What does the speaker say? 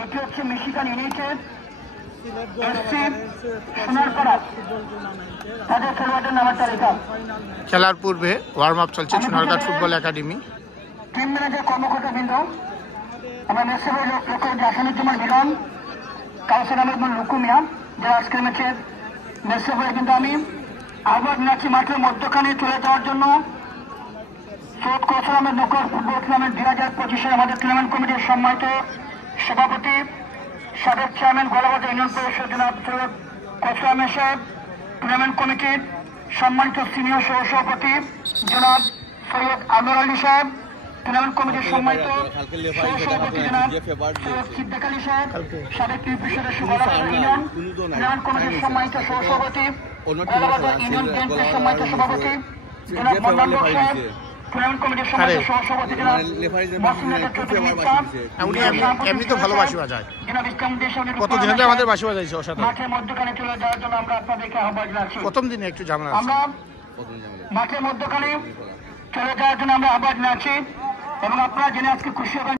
এটি হচ্ছে Michigan United SC Sonarpara, তাদের খেলোয়াড়দের নামের তালিকা। খেলার পূর্বে ওয়ার্ম আপ চলছে Sonarghat football academy. Team manager কর্মকর্তাবৃন্দ, আমরা মেসেবের লক্ষ্য আসানুজ্জামান মিলন, কাউসার আহমেদ লুকুমিয়া, যারা আজকের ম্যাচের মেসেবে, কিন্তু আমি আহ্বান জানাচ্ছি মাঠের মধ্যখানে চলে যাওয়ার জন্য সৈয়দ কৌশল আহমেদ নকর ফুটবল টুর্নামেন্ট 2025 আমাদের টুর্নামেন্ট কমিটির সম্মানিত সভাপতি, সাবেক চেয়ারম্যান গোলাবাজার ইউনিয়ন পরিষদ জনাব সৈয়দ কৌশল আহমেদ সাহেব, টুর্নামেন্ট কমিটির সম্মানিত সিনিয়র সহসভাপতি জনাব সৈয়দ আনোয়ার আলী সাহেব, টুর্নামেন্ট কমিটির সম্মানিত সহসভাপতি জনাব সৈয়দ সিদ্দিক আলী সাহেব, সাবেক ইউপি সদস্য গোলাবাজার ইউনিয়ন, টুর্নামেন্ট কমিটির সম্মানিত সহসভাপতি, গোলাবাজার ইউনিয়ন বিএনপির সম্মানিত সভাপতি জনাব মন্ডল সাহেব, টুর্নামেন্ট কমিটির সম্মানিত সহসভাপতি জনাব এমনি তো ভালো বাঁশি বাজায়, কতদিন আগে আমাদের বাঁশি বাজাইছে অসাধারণ। মাঠের মধ্যখানে চলে যাওয়ার জন্য আমরা আপনাদেরকে আহ্বান জানাচ্ছি। প্রথম দিনে একটু ঝামেলা আছে। আমরা মাঠের মধ্যখানে চলে যাওয়ার জন্য আমরা আহ্বান জানাচ্ছি এবং আপনারা জেনে আজকে খুশি হবেন।